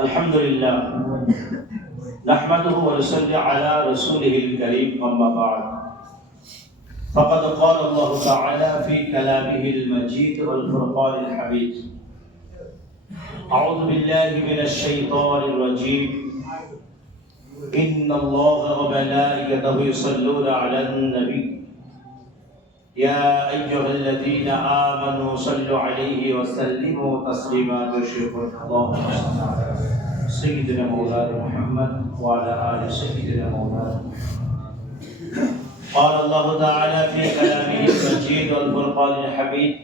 আলহামদুলিল্লাহ নাহমাদুহু ওয়া নুসাল্লি আলা রাসূলিহিল কারীম আম্মা বা'দ ফাকাদ ক্বালা আল্লাহু তাআলা ফি কালামিহিল মাজিদ ওয়াল ফুরকানিল হামিদ আউযু বিল্লাহি মিনাশ শাইতানির রাজীম ইন্নাল্লাহা ওয়া মালাইকাতাহু ইউসাল্লুনা আলান নবী يا أيها الذين آمنوا صلوا عليه وسلموا تسليما تشرفون الله سيدنا مولانا محمد وعلى آل سيدنا مولانا قال الله تعالى في كلامه المجيد والفرقان الحميد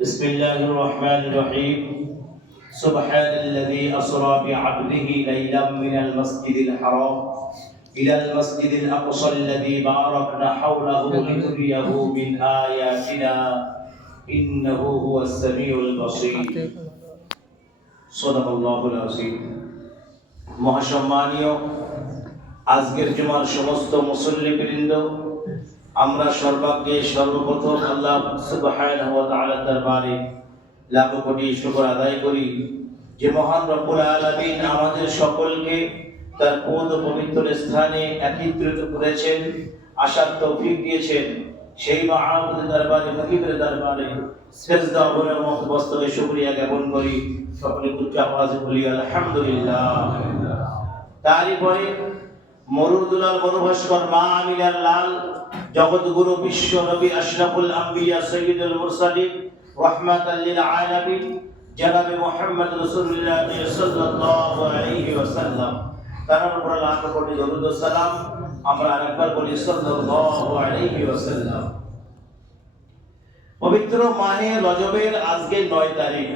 بسم الله الرحمن الرحيم سبحان الذي أسرى بعبده ليلا من المسجد الحرام إلى المسجد الأقصى الذي باركنا حوله لنريه من آياتنا إنه هو السميع البصير صدق الله العظيم মহাসম্মানীয় আজকের জুমার সমস্ত মুসল্লিবৃন্দ, আমরা সর্বাগ্রে সর্বপ্রথম আল্লাহ সুবহানাহু ওয়া তাআলার দরবারে লাখ কোটি শুকর আদায় করি যে মহান রব্বুল আলামিন আমাদের সকলকে তার পবিত্র স্থানে একত্রিত করেছেন, আসার তৌফিক দিয়েছেন। সেই মাহবুবের দরবারে, মুহিবের দরবারে সিজদা করে মস্তকে শুকরিয়া জ্ঞাপন করি। সকলে উচ্চ আওয়াজে বলি আলহামদুলিল্লাহ। তারই পরে মরুদুলাল মরুভাস্কর মা আমিনার লাল জগৎগুরু বিশ্ব নবী আশরাফুল আম্বিয়া সাইয়্যিদুল মুরসালিন রাহমাতাল লিল আলামিন জনাবে মুহাম্মদ রাসূলুল্লাহ সাল্লাল্লাহু আলাইহি ওয়াসাল্লাম তার উপর লাখ কোটি দরুদ ও সালাম আমরা আরেকবার বলি সাল্লাল্লাহু আলাইহি ওয়াসাল্লাম। পবিত্র মাহে রজবের আজকে 9 তারিখ,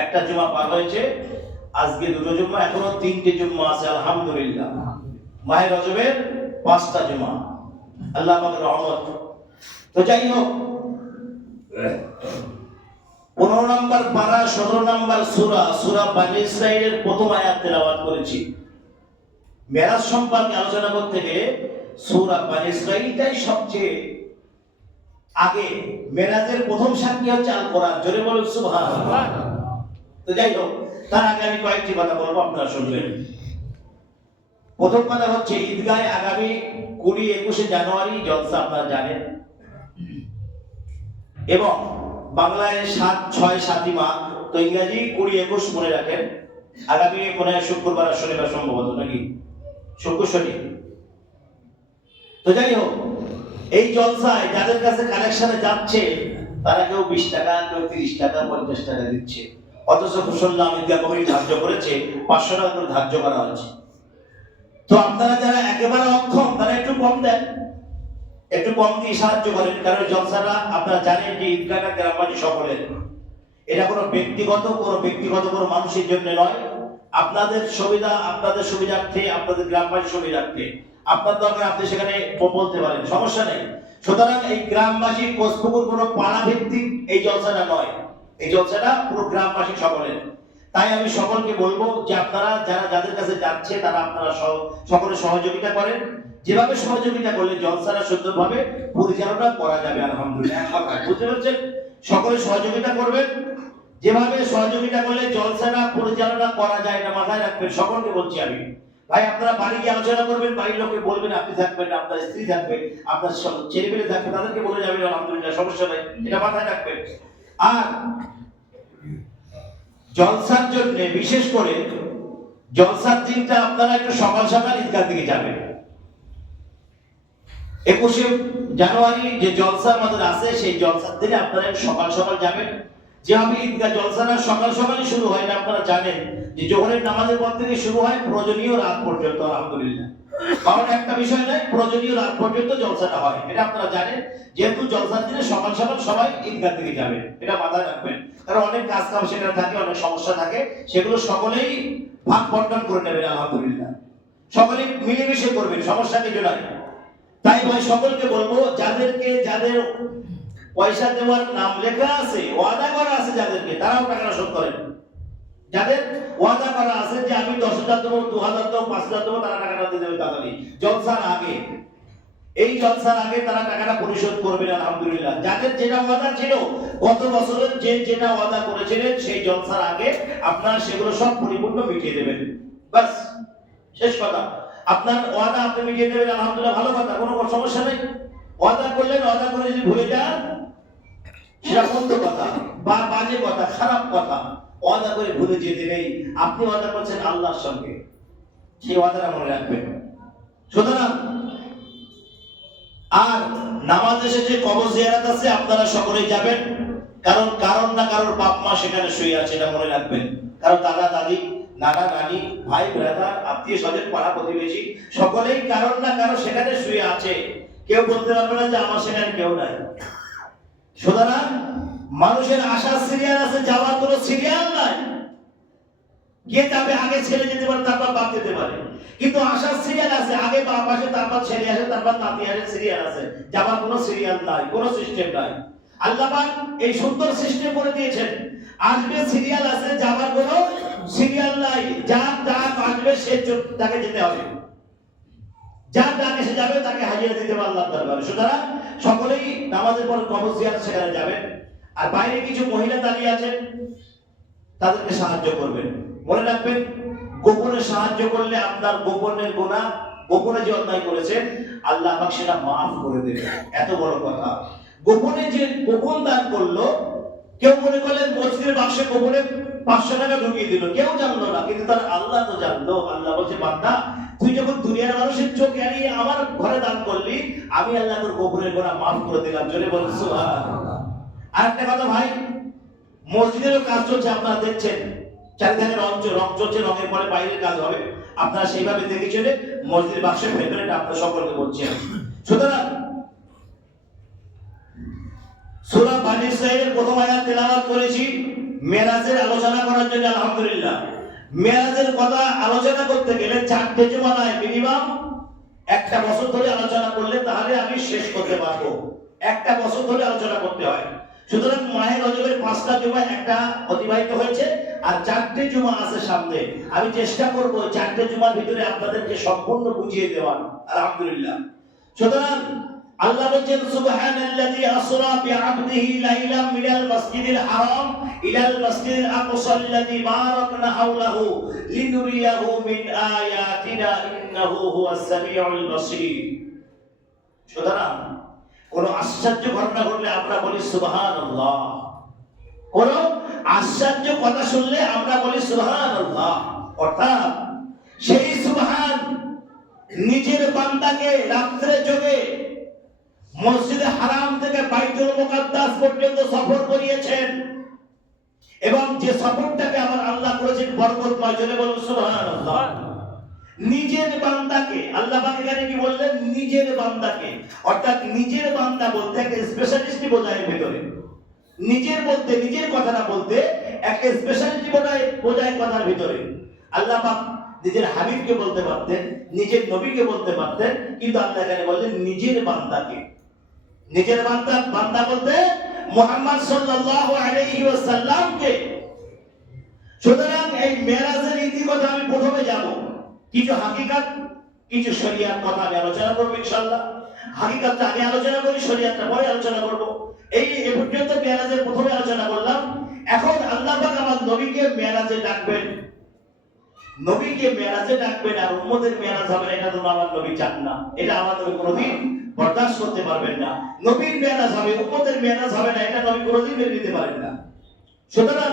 একটা জুমা পার হয়েছে, আজকে দুটো জুমা, এখনো 3টে জুমা আছে আলহামদুলিল্লাহ। মাহে রজবের 5টা জুমা, আল্লাহ পাকের রহমত। তো যাই হোক, 15 নম্বর পারা 17 নম্বর সূরা বানী ইসরাঈলের প্রথম আয়াত তেলাওয়াত করেছি। মেরাজ সম্পর্কে আলোচনা করতে গিয়ে সূরা বানী ইসরাঈলটাই সবচেয়ে আগে। মেরাজের প্রথম সাক্ষী হচ্ছে আল কোরআন, জোরে বলুন সুবহানাল্লাহ। তো যাই হোক, তার আগে আমি কয়েকটি কথা বলবো, আপনারা শুনবেন। প্রথম কথা হচ্ছে ঈদগাহে আগামী 20-21 জানুয়ারি জলসা, আপনারা জানেন। এবং বাংলায় 7-6-7 মাহ, তো ইংরেজি 20-21 মনে রাখেন। আগামী মনে হয় শুক্রবার আর শনিবার সম্ভবত, নাকি শুক্র শনি। তো যাই হোক, এই জলসায় যাদের কাছে কালেকশনে যাচ্ছে তারা কেউ 20 টাকা, কেউ 30 টাকা, 50 টাকা দিচ্ছে। অথচ শুনলাম ঈদগাহ কমিটি ধার্য করেছে 500 টাকা করে ধার্য করা হয়েছে। তো আপনারা যারা একেবারে অক্ষম তারা একটু কম দেন, একটু কম দিয়ে সাহায্য করেন। কারণ জলসাটা আপনারা জানেন যে ঈদগাহটা গ্রামবাসী সকলের, এটা কোনো ব্যক্তিগত কোনো মানুষের জন্য নয়। আপনাদের সুবিধা, আপনাদের সুবিধার্থে, আপনাদের গ্রামবাসী সুবিধার্থে, আপনার দরকার আপনি সেখানে বলতে পারেন, সমস্যা নেই। সুতরাং এই গ্রামবাসী কোষপুকুর কোনো পাড়া ভিত্তিক এই জলসাটা নয়, এই জলসাটা পুরো গ্রামবাসী সকলের। তাই আমি সকলকে বলবো যে আপনারা যাদের কাছে যাচ্ছে তারা আপনারা সকলে সহযোগিতা করেন। যেভাবে সহযোগিতা করলে জলসাটা সুন্দরভাবে পরিচালনা করা যাবে আলহামদুলিল্লাহ। বুঝতে পারছেন? সকলে সহযোগিতা করবেন। যেভাবে সহযোগিতা করলে জলসাটা পরিচালনা করা যায় না, মাথায় রাখবেন। সকলকে বলছি আমি, ভাই আপনারা বাড়ি গিয়ে আলোচনা করবেন, বাড়ির লোককে বলবেন আপনি থাকবেন, আপনার স্ত্রী থাকবে, আপনার ছেলেমেয়ে থাকবে, তাদেরকে বলে যাবেন আলহামদুলিল্লাহ, সমস্যা নেই, এটা মাথায় রাখবেন। আর জলসার জন্য বিশেষ করে জলসার দিনটা আপনারা একটু সকাল সকাল ঈদগাহ দিকে যাবেন। 21 জানুয়ারি যে জলসা আমাদের আছে, সেই জলসার দিনে আপনারা সকাল সকাল যাবেন। যেভাবে ঈদগাহ জলসাটা সকাল সকালই শুরু হয় না, আপনারা জানেন যে জোহরের নামাজের পর থেকে শুরু হয় প্রয়োজনীয় রাত পর্যন্ত আলহামদুলিল্লাহ। কারণ একটা বিষয় নয়, প্রয়োজনীয় রাত পর্যন্ত জলসাটা হয়, এটা আপনারা জানেন। যেহেতু জলসার দিনে সকাল সকাল সবাই ঈদগাহ থেকে যাবে, এটা মাথায় রাখবেন। কারণ অনেক কাজ কাম সেখানে থাকে, অনেক সমস্যা থাকে, সেগুলো সকলেই ভাগ বন্টন করে নেবেন আলহামদুলিল্লাহ। সকলে মিলেমিশে করবেন, সমস্যা কিছু নাই। তাই ভাই সকলকে বলবো, যাদের পয়সা দেওয়ার নাম লেখা আছে, ওয়াদা করা আছে যাদেরকে, তারাও টাকাটা শোধ করেন। যাদের ওয়াদা করা আছে যে আমি 10,000 দেবো, 2,000 দেবো, 5,000 দেবো, তারা টাকাটা দিয়ে দেবে তাড়াতাড়ি জলসার আগে। এই জলসার আগে তারা টাকাটা পরিশোধ করবেন আলহামদুলিল্লাহ। যাদের যেটা ওয়াদা ছিল গত বছরের যেটা ওয়াদা করেছিলেন সেই জলসার আগে আপনারা সেগুলো সব পরিপূর্ণ মিটিয়ে দেবেন, বাস শেষ কথা। আপনার ওয়াদা আপনি মিটিয়ে দেবেন আলহামদুলিল্লাহ, ভালো কথা, কোনো সমস্যা নেই। ওয়াদা করলেন, ওয়াদা করে যদি ভুলে যান সেটা মন্দ কথা বা বাজে কথা, খারাপ কথা। ওয়াদা করে ভুলে যেতে নেই। আপনি ওয়াদা করছেন আল্লাহর সঙ্গে, সেই ওয়াদাটা মনে রাখবেন। সুতরাং আর নামাজ শেষে কবর জিয়ারত আছে, আপনারা সকলেই যাবেন, কারণ কারণ না কারোর বাপ মা সেখানে শুয়ে আছে, এটা মনে রাখবেন। কারণ দাদা দাদি, নানা নানি, ভাই ব্রাদার, আত্মীয় স্বজন, পাড়া প্রতিবেশী সকলেই কারণ না কারো সেখানে শুয়ে আছে। কেউ বলতে পারবে না যে আমার সেখানে কেউ নাই। সুতরাং মানুষের আসার সিরিয়াল আছে, যাওয়ার কোনো সিরিয়াল নাই। কে যাবে আগে ছেলে যেতে পারে, তারপর বাপ যেতে পারে, কিন্তু আসার সিরিয়াল আছে, আগে বাপ আসে, তারপর ছেলে আসে, তারপর নাতি আসে, সিরিয়াল আছে। যাওয়ার কোনো সিরিয়াল নাই, কোনো সিস্টেম নাই। আল্লাহ পাক এই সুন্দর সিস্টেম করে দিয়েছেন। আসবে সিরিয়াল আছে, যাওয়ার কোনো সিরিয়াল নাই। যার ডাক আসবে সে তাকে যেতে হবে, যার ডাক এসে যাবে তাকে হাজিরা দিতে হবে আল্লাহর দরবারে। সুতরাং সকলেই নামাজের পর কবর জিয়ারত সেখানে যাবেন। আর বাইরে কিছু মহিলা দাঁড়িয়ে আছেন, তাদেরকে সাহায্য করবেন। মনে রাখবেন, গোপনে সাহায্য করলে আপনার গোপনের গুনাহ, গোপনে যে অন্যায় করেছেন আল্লাহ পাক সেটা মাফ করে দেবে, এত বড় কথা। গোপনে যে গোপন দান করলো, কেউ মনে করলেন মসজিদের বাক্সে গোপনে 500 টাকা ঢুকিয়ে দিল, কেউ জানলো না, কিন্তু তার আল্লাহ তো জানলো। আল্লাহ বলছে, বান্দা তুই যখন দুনিয়ার মানুষের চোখ এড়িয়ে আমার ঘরে দান করলি, আমি আল্লাহ তোর গোপনের গুনাহ মাফ করে দিলাম। জোরে বলুন সুবহানাল্লাহ। আরেকটা কথা ভাই, মসজিদেরও কাজ চলছে, আপনারা দেখছেন চারিদিকে রং চলছে, রঙের পরে বাইরের কাজ হবে। আপনারা সেইভাবে দেখে চলে মসজিদের বাক্সের ভেতরে আপনারা সকলকে বলছেন। সুতরাং সূরা বনী ইসরাঈলের প্রথম আয়াত তেলাওয়াত করেছি মেরাজের আলোচনা করার জন্য। আলহামদুলিল্লাহ, মেরাজের কথা আলোচনা করতে গেলে 4টে জুমা নয়, মিনিমাম একটা বছর ধরে আলোচনা করলে তাহলে আমি শেষ করতে পারবো। একটা বছর ধরে আলোচনা করতে হয়। সুতরাং মাহে রজবের 5টা জুমা একটা অতিবাহিত হয়েছে, আর 4টে জুমা আছে সামনে। আমি চেষ্টা করব 4টে জুমার ভিতরে আপনাদেরকে সম্পূর্ণ বুঝিয়ে দেওয়ার। আলহামদুলিল্লাহ। সুতরাং আল্লাহ বলেন, সুবহানাল্লাযী আসরা বিআবদিহি লাইলাম মিনাল মাসজিদিল হারাম ইলাল মাসজিদিল আকসাল্লাযী বারাকনা হাওলাহু লিনুরিয়াহু মিন আয়াতিনা ইন্নাহু হুয়াস সামিউল বাসীর। সুতরাং কোন আশ্চর্য ঘটনা ঘটলে আমরা বলি সুবহানাল্লাহ, কোন আশ্চর্য কথা শুনলে আমরা বলি সুবহানাল্লাহ। অর্থাৎ সেই সুবহান নিজের বান্দাকে রাত্রে যোগে মসজিদে হারাম থেকে বাইতুল মুকাদ্দাস পর্যন্ত সফর করিয়েছেন, এবং যে সফরটাকে আমার আল্লাহ করেছেন বরকতময়। জোরে বলুন সুবহানাল্লাহ। নিজের বান্দাকে আল্লাহ পাক এখানে কি বললেন? নিজের বান্দাকে। অর্থাৎ নিজের বান্দা বলতে একটা স্পেশালিস্ট বোঝায় ভিতরে। নিজের বলতে, নিজের কথাটা বলতে একটা স্পেশালিটি বোঝায় কথার ভিতরে। আল্লাহ পাক নিজের হাবিবকে বলতে পারতেন, নিজের নবীকে বলতে পারতেন, কিন্তু আল্লাহ এখানে বললেন নিজের বান্দাকে। নিজের বান্দা বলতে মুহাম্মদ সাল্লাল্লাহু আলাইহি ওয়াসাল্লামকে। সুতরাং এই মেরাজের ইতি কথা আমি প্রথমে যাব, কিছু হাকিকাত, কিছু শরীয়ত কথা আমি আলোচনা করব ইনশাআল্লাহ। হাকিকাতটা আগে আলোচনা করি, শরীয়তটা পরে আলোচনা করব। এই পর্যন্ত মেরাজের প্রথমে আলোচনা করলাম। এখন আল্লাহ পাক আমার নবীকে মেরাজে ডাকবেন, নবীকে মেরাজে ডাকবেন, আর উম্মতের মেরাজ হবে না, এটা তো আমার নবী চান না। এটা আমার নবী কোনোদিন বরদাস্ত করতে পারবেন না। নবীর মেরাজ হবে, উম্মতের মেরাজ হবে না, এটা নবী কোনোদিন মেনে নিতে পারেন না। সুতরাং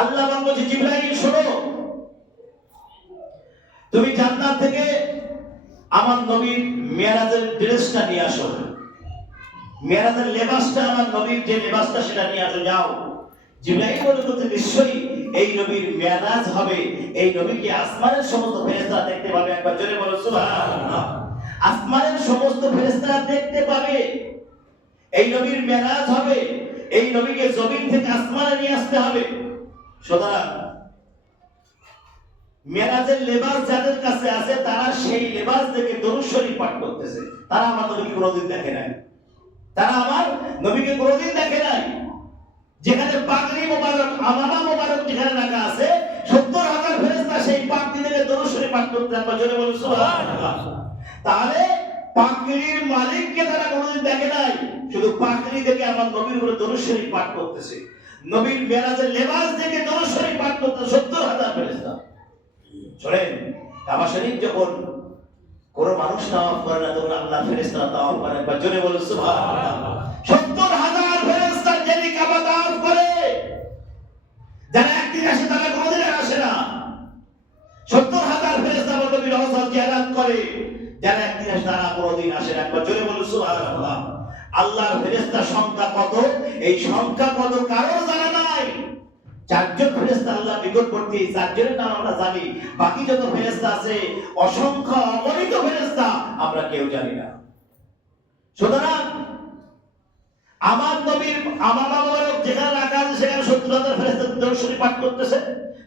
আল্লাহ পাক বলছে, জিবরাইল শোনো, তুমি জান্নাত থেকে আমার নবীর মেরাজের ড্রেসটা নিয়ে আসো, মেরাজের লেবাসটা, আমার নবীর যে লেবাসটা সেটা নিয়ে আসো, যাও। জিবরাইল বলতে নিশ্চয়ই এই নবীর মেরাজ হবে, এই নবীকে আসমানের সমস্ত ফেরেশতারা দেখতে পাবে। একবার জোরে বলো সুবহানাল্লাহ। আসমানের সমস্ত ফেরেশতারা দেখতে পাবে, এই নবীর মেরাজ হবে, এই নবীকে জমিন থেকে আসমানে নিয়ে আসতে হবে। সুতরাং মেরাজের লেবাস যাদের কাছে আছে তারা সেই লেবাস দেখে দরুদ শরীফ পাঠ করতেছে। তারা আমার নবীকে কোনোদিন দেখে নাই, তারা আমার নবীকে কোনোদিন দেখে নাই। যেখানে পাগড়ি মোবারক, আমামা মোবারক যেখানে রাখা আছে, 70,000 ফেরেশতা সেই পাগড়ি থেকে দরুদ শরীফ পাঠ করতে। আমরা জোরে বলি সুবহানাল্লাহ। তাহলে পাগড়ির মালিককে তারা কোনোদিন দেখে নাই, শুধু পাগড়ি দেখে আমার নবীর উপরে দরুদ শরীফ পাঠ করতেছে। নবীর মেরাজের লেবাস দেখে দরুদ শরীফ পাঠ করতে 70,000 ফেরেশতা। শোনেন, কাবা শরীফ যখন কোন মানুষ তাওয়াফ করে না, তখন আল্লাহ ফেরেশতারা তাওয়াফ করে। একবার জোরে বলুন সুবহানাল্লাহ। 70,000 ফেরেশতা যিনি কাবা তাওয়াফ করে, যারা একদিন আসে তারা কোনোদিন আসে না। 70,000 ফেরেশতা নবীর রওজা জিয়ারত করে, যারা একদিন আসে তারা কোনোদিন আসে না। একবার জোরে বলুন সুবহানাল্লাহ। আল্লাহর ফেরেশতার সংখ্যা কত, এই সংখ্যা কত কারো জানা নাই। 4 জন ফেরেশতা আল্লাহর নিকটবর্তী, 4 জনের নাম আমরা জানি। বাকি যত ফেরেশতা আছে অসংখ্য অগণিত ফেরেশতা, আমরা কেউ জানি না। সুতরাং আমার নবীর আমানত যেখানে রাখা আছে সেখানে 70,000 ফেরেশতা দরুদ শরীফ পাঠ করতেছে।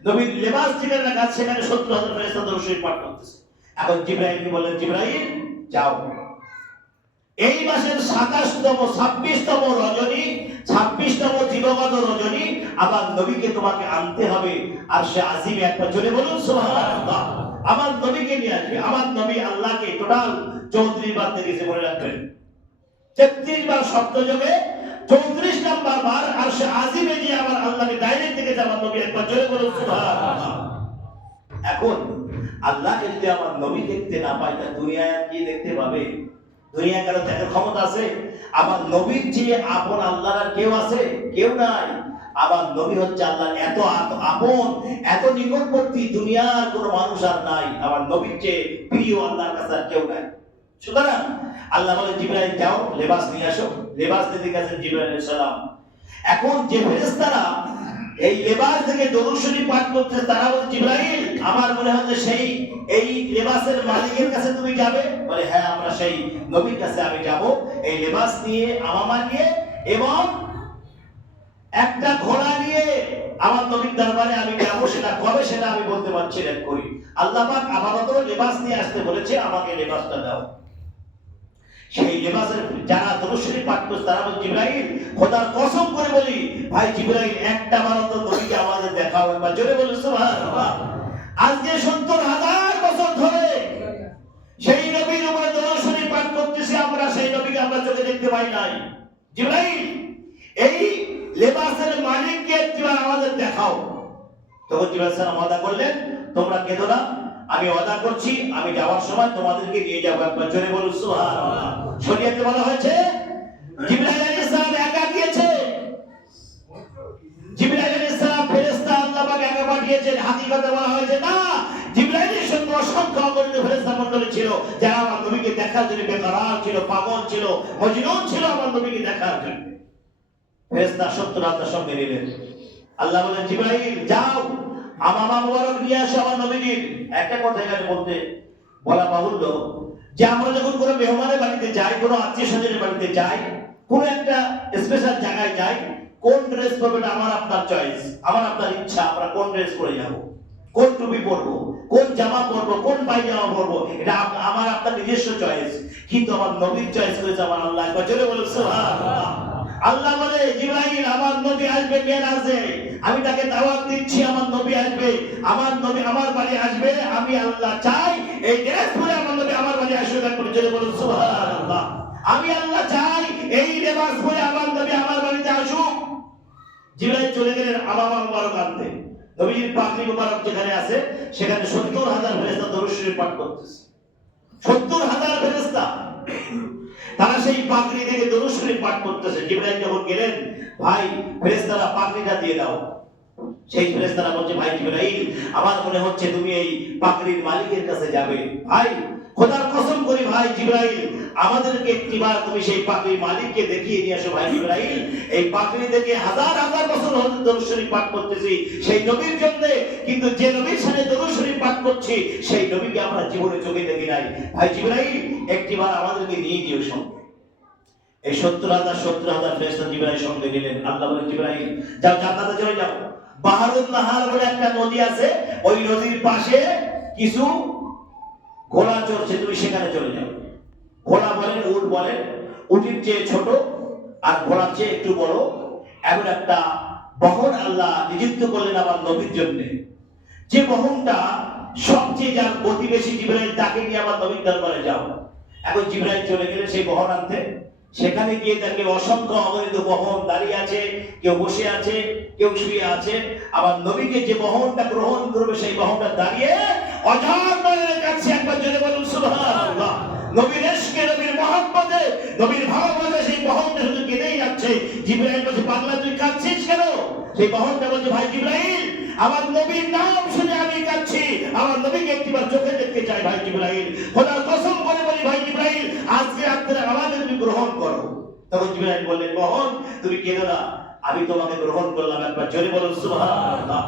নবীর লেবাস যেখানে রাখা আছে সেখানে 70,000 ফেরেশতা দরুদ শরীফ পাঠ করতেছে। এখন জিবরাইলকে বললেন, জিবরাইল যাও, এই মাসের 27তম 26তম রজনী, 26তম দিবগত রজনী আমার নবীকে তোমাকে আনতে হবে আরশে আজিমে। একবার জোরে বলুন সুবহানাল্লাহ। আমার নবীকে নিয়ে আসবে। আমার নবী আল্লাহকে টোটাল 34 বার দেখেছে, মনে রাখবেন। 33 বার সপ্তযোগে, 34 নাম্বার বার আরশে আজিমে গিয়ে আমার আল্লাহকে ডাইরেক্ট দেখেছে আমার নবী। একবার জোরে বলুন সুবহানাল্লাহ। এখন আল্লাহকে যদি আমার নবী দেখতে না পায়, তা দুনিয়ায় কি দেখতে পাবে? দুনিয়া কারো দেখার ক্ষমতা আছে? আমার নবীর চেয়ে আপন আল্লাহর আর কেউ আছে? কেউ নাই। আমার নবী হচ্ছে আল্লাহর এত আপন, এত নিকটবর্তী, দুনিয়ার কোনো মানুষ আর নাই। আমার নবীর চেয়ে প্রিয় আল্লাহর কাছে আর কেউ নাই। সুতরাং আল্লাহ বলে, জিবরাইল যাও, লেবাস নিয়ে আসো। লেবাস দিতে গেছেন জিবরাইল আলাইহিস সালাম। এখন যে ফেরেশতারা এই লেবাস থেকে দরুদ শরীফ পাঠ করতে, তারা বলে, জিবরাইল আমার মনে হচ্ছে সেই এই লেবাসের মালিকের কাছে তুমি যাবে। বলে, হ্যাঁ, আমরা সেই নবীর কাছে আমি যাব, এই লেবাস নিয়ে, আমামা নিয়ে এবং একটা ঘোড়া নিয়ে আমার নবীর দরবারে আমি যাব। সেটা কবে সেটা আমি বলতে পারছি না, করি। আল্লাহ পাক আপাতত লেবাস নিয়ে আসতে বলেছে, আমাকে লেবাসটা দাও। সেই লেবাসের যারা দরুদ শরীফ পাঠ করছে তারা বলে, জিবরাইল খোদার কসম করে বলি, ভাই জিবরাইল একটা বার তো নবীকে আমাদের দেখাও। একবার জোরে বলুন সুবহানাল্লাহ। আজকে 70,000 বছর ধরে সেই নবীর উপরে দরুদ শরীফ পাঠ করতেছি আমরা, সেই নবীকে আমরা চোখে দেখতে পাই নাই। জিবরাইল এই লেবাসের মালিককে একবার আমাদের দেখাও। তখন জিবরাইল সালাম ওয়াদা করলেন, তোমরা কেঁদো না, আমি ওয়াদা করছি আমি যাওয়ার সময় তোমাদেরকে নিয়ে যাবো। একবার জোরে বলুন সুবহানাল্লাহ। শরীয়তে বলা হয়েছে জিবরাইল আলাইহিস সালাম একা গিয়েছে। জিবরাইল আলাইহিস সালাম ফেরেশতা আল্লাহ পাক একা পাঠিয়েছেন। হাকিকতে বলা হয়েছে না, জিবরাইলের সঙ্গে অসংখ্য অগণিত ফেরেশতা মণ্ডলী ছিল, যারা আমার নবীকে দেখার জন্য বেকরার ছিল, পাগল ছিল, মজনুন ছিল আমার নবীকে দেখার জন্য। ফেরেশতা 70,000 সঙ্গে নিলেন। আল্লাহ বলেন, জিবরাইল যাও, আমামা মুবারক নিয়ে আসো আমার নবীজির। একটা কথা এখানে বলা বাহুল্য যে আমরা যখন কোনো মেহমানের বাড়িতে যাই, কোনো আত্মীয় স্বজনের বাড়িতে যাই, কোনো একটা স্পেশাল জায়গায় যাই, কোন ড্রেস পরবো এটা আমার আপনার চয়েস, আমার আপনার ইচ্ছা। আমরা কোন ড্রেস পরে যাব, কোন টুপি পরবো, কোন জামা পরবো, কোন পায়জামা পরবো, এটা আমার আপনার নিজস্ব চয়েস। কিন্তু আমার নবীর চয়েস করেছে আমার আল্লাহ। একবার জোরে বলুন সুবহানাল্লাহ। আল্লাহ বলে, জিবরাইল আমার নবী আসবে মেরাজে, আমি তাকে দাওয়াত দিচ্ছি, আমার নবী আসবে, আমার নবী আমার বাড়ি আসবে। আমি আল্লাহ চাই এই ড্রেস পরে আমার নবী আমার বাড়ি আসবে। একবার জোরে বলুন সুবহানাল্লাহ। আমি আল্লাহ চাই এই লেবাস পরে আমার নবী আমার বাড়িতে আসুক। জিবরাইল চলে গেলেন আমামা মুবারক আনতে। নবীর পাগড়ি মুবারক যেখানে আছে সেখানে 70,000 ফেরেশতা দরুদ শরীফ পাঠ করতেছে। 70,000 ফেরেশতা তারা সেই পাগড়ি থেকে দরুদ শরীফ পাঠ করতেছে। জিবরাইল যখন গেলেন, ভাই ফেরেশতারা পাগড়িটা দিয়ে দাও। সেই ফেরেশতারা বলছে, ভাই জিবরাইল আমার মনে হচ্ছে তুমি এই পাগড়ির মালিকের কাছে যাবে। ভাই খোদার কসম করি ভাই জিবরাইল, আমাদেরকে একটিবার তুমি সেই পাগড়ির মালিককে দেখিয়ে নিয়ে আসো। ভাই জিবরাইল এই পাগড়ি থেকে হাজার হাজার বছর হতে দরুদ শরীফ পাঠ করতেছি সেই নবীর জন্য, কিন্তু যে নবীর সাথে দরুদ শরীফ পাঠ করছি সেই নবীকে আমরা জীবনে চোখে দেখি নাই। ভাই জিবরাইল একটিবার আমাদেরকে নিয়ে যেও সঙ্গে। এই 70,000 ফেরেশতা জিবরাইল সঙ্গে গেলেন। আল্লাহ বলেন, জিবরাইল যাও, জান্নাতে চলে যাও। বাহরুন নাহার বলে একটা নদী আছে, ওই নদীর পাশে কিছু ঘোড়া চড়ছে, তুমি সেখানে চলে যাও। ঘোড়া বলেন, উট বলেন, উটের চেয়ে ছোট আর ঘোড়ার চেয়ে একটু বড়, এমন একটা বহন আল্লাহ নিযুক্ত করলেন আমার নবীর জন্য। যে বহনটা সবচেয়ে যার গতি বেশি, জিবরাইল তাকে নিয়ে আমার নবীর দরবারে যাও। এখন জিবরাইল চলে গেলেন সেই বহন আনতে। সেখানে গিয়ে দেখে অসংখ্য অগণিত বহন দাঁড়িয়ে আছে, কেউ বসে আছে, কেউ শুয়ে আছে। আবার নবীকে যে বহনটা গ্রহণ করবে সেই বহনটা দাঁড়িয়ে অঝার নয়নের কাছে একবার জোরে বলুন সুবহানাল্লাহ। নবীর ইশকে, নবীর মহব্বতে, নবীর ভালোবাসা সেই বহনটা শুধু কেঁদেই যাচ্ছে। জিবরাইল বলছে, পাগলা তুই কাঁদছিস কেন? সেই বহনটা বলছে, ভাই জিবরাইল, আমার নবীর নাম শুনে আমি কাঁদছি, আমার নবীকে একটিবার চোখে দেখতে চাই ভাই জিবরাইল। খোদার কসম করে বলি ভাই জিবরাইল, আজকে রাত্রে আমাকে তুমি গ্রহণ করো। তখন জিবরাইল বললেন, বহন তুমি কেঁদো না, আমি তোমাকে গ্রহণ করলাম, একবার জোরে বলুন সুবহানাল্লাহ।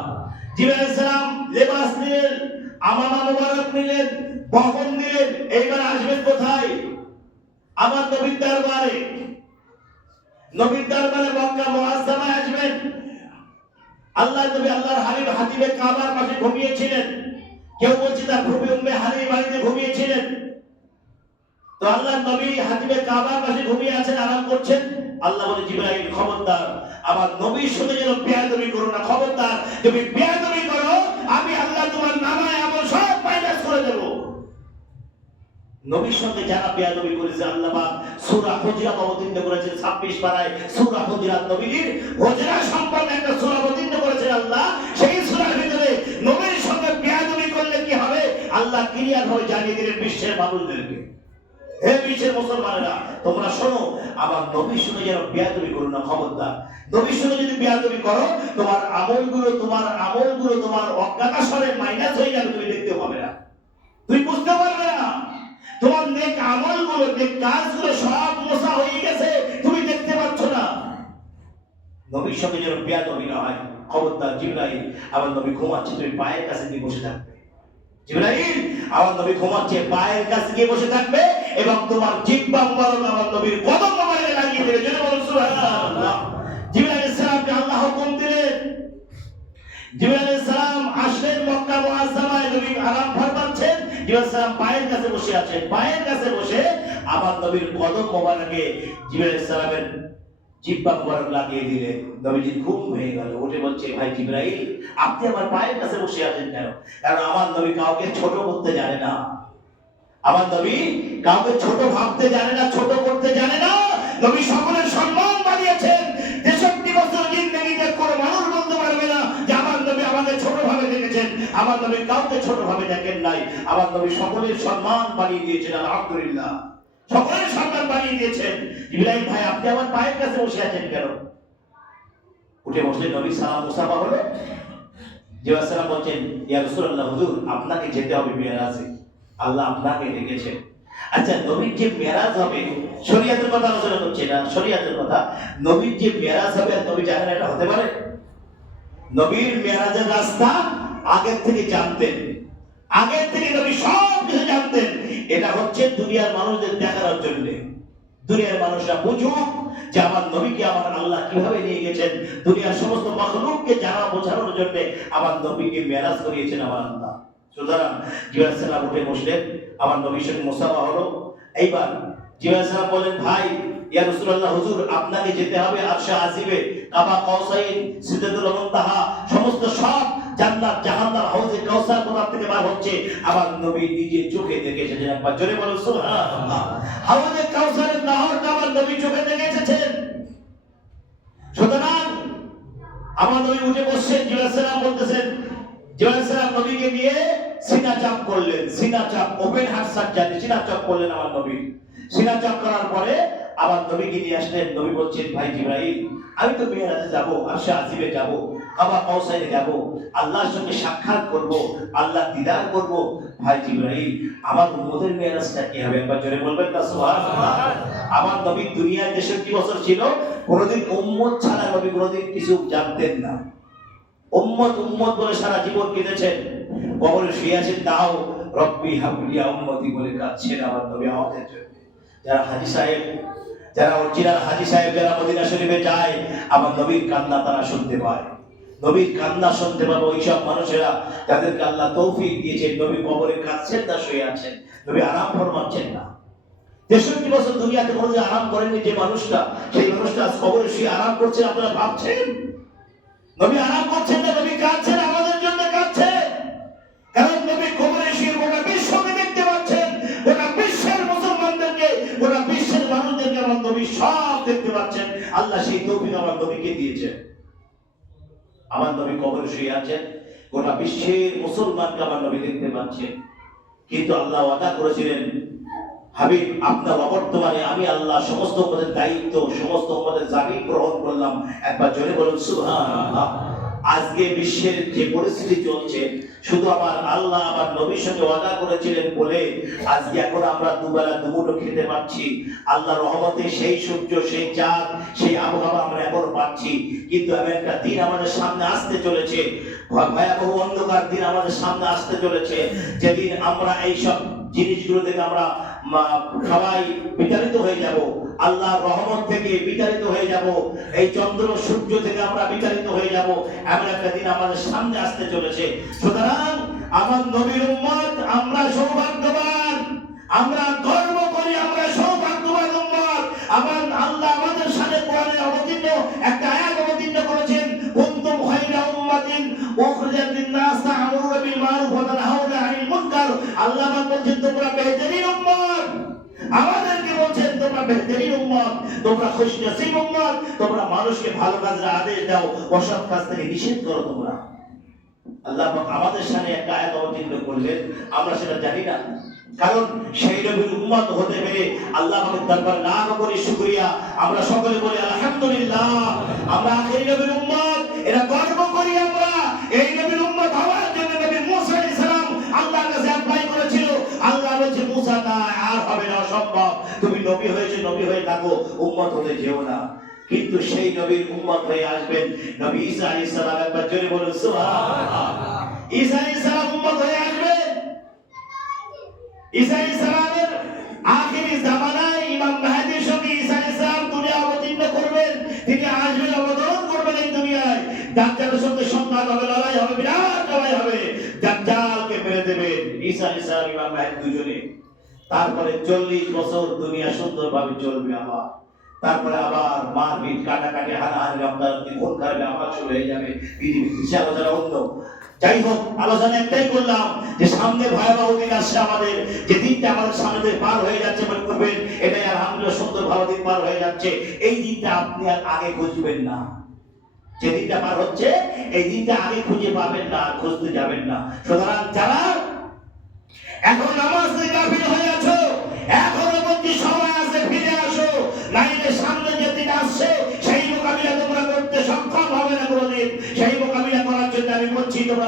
জিবরাইল সালাম লেবাস নিলেন, আমানা মুবারক নিলেন, বহন নিলেন। এইবার আসবেন কোথায়? আমার নবীর দরবারে। নবীর দরবারে মক্কা মুআজ্জামায় আসবেন। আল্লাহ নবী আল্লাহর হাবিব হাতিবে কাবার পাশে ঘুমিয়েছিলেন। কেউ বলছে তার ফুফি উম্মে হানির বাড়িতে ঘুমিয়েছিলেন। তো আল্লাহ নবী হাতিবে কাবার পাশে ঘুমিয়ে আছেন, আরাম করছেন। আল্লাহ বলে, জিবরাইল খবরদার, আমার নবীর সঙ্গে যেন বেয়াদবি করো না, খবরদার। তুমি বেয়াদবি করো, আমি আল্লাহ তোমার নামায় আমল সব মাইনাস করে দেব। নবীর সঙ্গে যারা বেয়াদবি করেছে, আল্লাহ পাক সূরা হুজরাত অবতীর্ণ করেছেন 26 পারায়। সূরা হুজরাত নবীর হুজরা সম্পর্কে একটা সূরা অবতীর্ণ করেছেন আল্লাহ। সেই সূরার ভিতরে নবীর সঙ্গে বেয়াদবি করলে কি হবে আল্লাহ ক্লিয়ার ভাবে জানিয়ে দিলেন বিশ্বের মানুষদেরকে। হে বিশ্বের মুসলমানেরা, তোমরা শোনো, আমার নবীর সঙ্গে যেন বেয়াদবি করো না, খবরদার। নবীর সঙ্গে যদি বেয়াদবি করো, তোমার আমলগুলো তোমার অজ্ঞাতসারে মাইনাস হয়ে যাবে, তুমি দেখতে পাবে না, তুমি বুঝতে পারবে না। তোমার নেক আমলগুলো, নেক কাজগুলো সব মোছা হয়ে গেছে, তুমি দেখতে পাচ্ছ না। নবীর সঙ্গে যেন বেয়াদবি না হয়, খবরদার। জিবরাইল, আমার নবী ঘুমাচ্ছে, তুমি পায়ের কাছে গিয়ে বসে থাকবে। জিবরাইল, আমার নবী ঘুমাচ্ছে, পায়ের কাছে গিয়ে বসে থাকবে এবং তোমার জিহ্বা মুবারক আমার নবীর কদম মোবারকে লাগিয়ে দেবে। জোরে বলুন সুবহানাল্লাহ। জিবরাইল আলাইহিস সালামকে আল্লাহ হুকুম দিলেন। জিবরাইল আলাইহিস সালাম আসলেন মক্কা মুআজ্জামায়, নবী আরাম ফরমাচ্ছেন। জিবরাইল সালাম পায়ের কাছে বসে আছেন। পায়ের কাছে বসে আমার নবীর কদম মোবারকে জিবরাইল সালামের জিহ্বা মুবারক লাগিয়ে দিলে নবীজির ঘুম হয়ে গেল। উঠে বলছে, ভাই জিবরাইল, আপনি আমার পায়ের কাছে বসে আছেন কেন? কারণ আমার নবী কাউকে ছোট করতে জানে না। আমার নবী কাউকে ছোট ভাবতে জানে না, ছোট করতে জানে না। নবী সকলের সম্মান বাড়িয়েছেন। 63 বছর জিন্দেগিতে কোনো মানুষ বলতে পারবে না যে আমার নবী আমাকে ছোট ভাবে দেখেছেন। আমার নবী কাউকে ছোট ভাবে দেখেন নাই। আমার নবী সকলের সম্মান বাড়িয়ে দিয়েছেন, আলহামদুলিল্লাহ। সকলের সম্মান বাড়িয়ে দিয়েছেন। জিবরাইল, ভাই আপনি আমার পায়ের কাছে বসে আছেন কেন? উঠে বসলে নবী সালাম মুসাফা হলো। জিবরাইল সালাম বলছেন, ইয়া রাসূলুল্লাহ, হুজুর আপনাকে যেতে হবে মিরাজে, আল্লাহ আপনাকে ডেকেছেন। আচ্ছা, নবীর যে মেরাজ হবে, শরীয়তের কথা আলোচনা করছে না, শরীয়তের কথা। নবীর যে মেরাজ হবে, নবী জানেন এটা হতে পারে? নবীর মেরাজের রাস্তা আগের থেকে জানতেন, আগের থেকে নবী সব কিছু জানতেন। এটা হচ্ছে দুনিয়ার মানুষদের দেখানোর জন্য, দুনিয়ার মানুষরা বুঝুক যে আমার নবীকে আমার আল্লাহ কিভাবে নিয়ে গেছেন। দুনিয়ার সমস্ত মাখলুককে জানা বোঝানোর জন্য আমার নবীকে মেরাজ করিয়েছেন আমার আল্লাহ। সুতরাং জিবরাইল সালাম উঠে বসলেন, আমার নবীর সঙ্গে মুসাফা হলো। এইবার জিবরাইল সালাম বলেন, ভাই ইয়া রাসূলুল্লাহ, হুজুর আপনাকে যেতে হবে আরশে আজিমে, কাবা কাউসাইন, সিদরাতুল মুনতাহা, সমস্ত সব জান্নাত জাহান্নাম, হাউজে কাউসার কোথা থেকে বার হচ্ছে আমার নবী নিজে চোখে দেখেছেন। একবার জোরে বলুন সুবহানাল্লাহ। হাউজে কাউসারের নহরটা আমার নবী চোখে দেখে এসেছেন। সুতরাং আমার নবী উঠে বসছেন। জিবরাইল সালাম বলতেছেন, জিবরাইল সালাম নবীকে নিয়ে সিনা চাপ করলেন, সিনা চাপ, ওপেন হার্ট সার্জারি, সিনা চাপ করলেন আমার নবী। সিনা চাপ করার পরে আবার নবীকে নিয়ে আসলেন। নবী বলছেন, ভাই জিবরাইল, আমি তো মিরাজে যাব, আরশে আজিমে যাব, কাবা কাউসারে যাব, আল্লাহর সঙ্গে সাক্ষাৎ করব, আল্লাহ দিদার করব। ভাই জিবরাইল, আমার উম্মতের মিরাজটা কি হবে? একবার জোরে বলবেন না সুবহানাল্লাহ। আমার নবী দুনিয়ায় 63 বছর ছিল, কোনোদিন উম্মত ছাড়া নবী কোনোদিন কিছু জানতেন না। উম্মত উম্মত বলে সারা জীবন কেঁদেছেন, কবরে শুয়ে আছেন, তাও রব্বি হাবলিয়া উম্মতি বলে কাঁদছেন আমার নবী আমাদের জন্য। যারা হাজী সাহেব, যারা অরিজিনাল হাজী সাহেব, যারা মদিনা শরীফে যায়, আমার নবীর কান্না তারা শুনতে পায়। নবীর কান্না শুনতে পাবে ওইসব মানুষেরা যাদেরকে আল্লাহ তৌফিক দিয়েছেন। নবী কবরে কাঁদছেন না শুয়ে আছেন, নবী আরাম ফরমাচ্ছেন না। 63 বছর দুনিয়াতে কোনোদিন আরাম করেননি যে মানুষটা, সেই মানুষটা আজ কবরে শুয়ে আরাম করছেন। আপনারা ভাবছেন নবী আরাম করছেন না, নবী কাঁদছেন, আমাদের জন্য কাঁদছেন। কারণ নবী কবরে শুয়ে গোটা বিশ্বকে দেখতে পাচ্ছেন, গোটা বিশ্বের মুসলমানদের থেকে আমার নবীকে দিয়েছেন। আমার নবী কবরে শুয়ে আছেন, গোটা বিশ্বের মুসলমানকে আমার নবী দেখতে পাচ্ছেন, কিন্তু আল্লাহ ওয়াদা করেছিলেন, হাবিব আপনার অবর্তমানে আমি আল্লাহ সমস্ত উম্মতের দায়িত্ব, সমস্ত উম্মতের জামিন গ্রহণ করলাম। একবার জোরে বলুন সুবহানাল্লাহ। আজকে বিশ্বের যে পরিস্থিতি চলছে, শুধু আমার আল্লাহ আমার নবীর সঙ্গে ওয়াদা করেছিলেন বলে আজকে এখন আমরা দুবেলা দুমুঠো খেতে পাচ্ছি। আল্লাহর রহমতে সেই সূর্য, সেই চাঁদ, সেই আবহাওয়া আমরা এখন পাচ্ছি। কিন্তু এমন একটা দিন আমাদের সামনে আসতে চলেছে, ভয়াবহ অন্ধকার দিন আমাদের সামনে আসতে চলেছে, যেদিন আমরা এইসব জিনিসগুলো থেকে আমরা সবাই বিতাড়িত হয়ে যাব, আল্লাহর রহমত থেকে বিতাড়িত হয়ে যাব, এই চন্দ্র সূর্য থেকে আমরা বিতাড়িত হয়ে যাব। এমন একটা দিন আমাদের সামনে আসতে চলেছে। সুতরাং আমার নবীর উম্মত আমরা সৌভাগ্যবান, আমরা গর্ব করি, আমরা সৌভাগ্যবান উম্মত। আমার আল্লাহ আমাদের সাথে কোরআনে অবতীর্ণ একটা আয়াত অবতীর্ণ করেছেন, কুনতুম খায়রা উম্মাতিন উখরিজাত লিন-নাস তা'মুরুনা বিল মারুফ ওয়া তানহাউনা আনিল মুনকার। আল্লাহ বলছেন তোমরা বেহতরিন উম্মত, আমাদেরকে বলছেন তোমরা বেহতরিন উম্মত, তোমরা খুশনসিব উম্মত, তোমরা মানুষকে ভালো কাজের আদেশ দাও, অসৎ কাজ থেকে নিষেধ করো তোমরা। আল্লাহ পাক আমাদের সামনে একটা আয়াত অবতীর্ণ করলেন, আমরা সেটা জানি না। কারণ সেই নবীর উম্মত হতে পেরে আল্লাহ পাকের দরবারে লাখ কোটি শুকরিয়া। আমরা সকলে বলি আলহামদুলিল্লাহ, আমরা আখেরি নবীর উম্মত, এরা গর্ব করি আমরা এই নবীর উম্মত হওয়ার জন্য। নবী মুসা আলাইহিস সালাম আল্লাহর কাছে অ্যাপ্লাই করেছিল, আল্লাহ বলেছে মুসা না, আর হবে না, অসম্ভব, তুমি নবী হয়েছে, নবী হয়ে থাকো, উম্মত হতে যেও না। কিন্তু সেই নবীর উম্মত হয়ে আসবেন নবী ঈসা আলাইহিস সালাম। একবার জোরে বলুন সুবহানাল্লাহ। ঈসা আলাইহিস সালাম উম্মত হয়ে আসবেন। ঈসা আলাইহিস সালামের আখেরি জামানায় ইমাম মাহদীর সঙ্গে ঈসা আলাইহিস সালাম দুনিয়া অবতীর্ণ করবেন। তিনি আসবেন, অবতরণ করবেন এই দুনিয়ায়। দাজ্জালের সঙ্গে সংঘাত হবে, লড়াই হবে, বিরাট লড়াই হবে, দাজ্জালকে মেরে দেবেন ঈসা আলাইহিস সালাম, ইমাম মাহদী দুজনে। তারপরে 40 বছর দুনিয়া সুন্দরভাবে চলবে আবার। তারপরে আবার মারপিট, কাটাকাটি, হানাহানি, রক্তারক্তি, খুন খারাপি আবার শুরু হয়ে যাবে। পৃথিবীতে আলোচনা অন্য। যাই হোক, আলোচনা একটাই করলাম যে সামনে ভয়াবহ দিন আসছে আমাদের, যে দিনটা আমাদের সামনে দিয়ে পার হয়ে যাচ্ছে, মনে করবেন এটাই আলহামদুলিল্লাহ সুন্দর ভালো দিন পার হয়ে যাচ্ছে। এই দিনটা আপনি আর আগে খুঁজবেন না। যে দিনটা পার হচ্ছে এই দিনটা আগে খুঁজে পাবেন না, খুঁজতে যাবেন না। সুতরাং যারা এখন নামাজ থেকে গাফিল হয়ে আছো, এখনো পর্যন্ত সময় আছে, ফিরে আসো, নাইলে সামনে যে দিন আসছে সেই মোকাবিলা তোমরা করতে সক্ষম হবে না কোনোদিন। সেই মোকাবিলা করার জন্য আমি বলছি তোমরা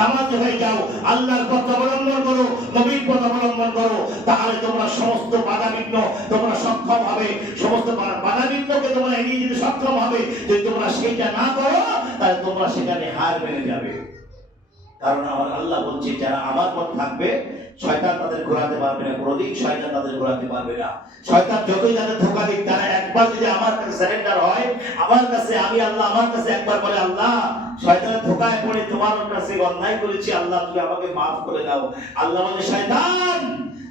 নামাজ হয়ে যাও, আল্লাহর পথ অবলম্বন করো, নবীর পথ অবলম্বন করো, তাহলে তোমরা সমস্ত বাধাবিঘ্ন তোমরা সক্ষম হবে, সমস্ত বাধাবিঘ্নকে তোমরা এড়িয়ে যেতে সক্ষম হবে। যদি তোমরা সেটা না করো তাহলে তোমরা সেখানে হার মেনে যাবে। কারণ আমার আল্লাহ বলছে যারা আমার পথ থাকবে শয়তান তাদের ঘোরাতে পারবে না, কোনোদিন শয়তান তাদের ঘোরাতে পারবে না। শয়তান যতই তাদের ধোঁকা দিক, তারা একবার যদি আমার কাছে সারেন্ডার হয়, আমার কাছে, আমি আল্লাহ আমার কাছে একবার বলে আল্লাহ শয়তানের ধোঁকায় পড়ে তোমার কাছে অন্যায় করেছি, আল্লাহ তুমি আমাকে মাফ করে দাও। আল্লাহ বলে শয়তান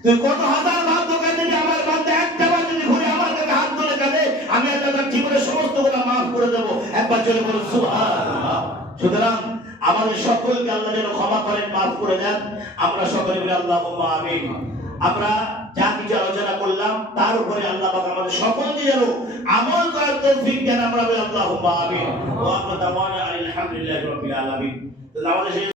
তুই কত হাজার বার ধোঁকা দিবি, আমার বান্দা একটা বার যদি ঘুরে আমার কাছে হাত ধরে কাঁদে, আমি তার জীবনের সমস্ত গুনাহ মাফ করে দেব। একবার জোরে বলুন সুবহানাল্লাহ। সুতরাং আমাদের সকলকে আল্লাহ যেন ক্ষমা করেন, মাফ করে দেন। আমরা সকলে বলি আল্লাহুম্মা আমিন। আমরা যা কিছু আলোচনা করলাম তার উপরে আল্লাহ পাক আমাদের সকলকে যেন আমল করার তৌফিক দেন। আমরা বলি আল্লাহুম্মা আমিন। ওয়া আখিরু দাওয়ানা আলহামদুলিল্লাহি রাব্বিল আলামিন। তো আমাদের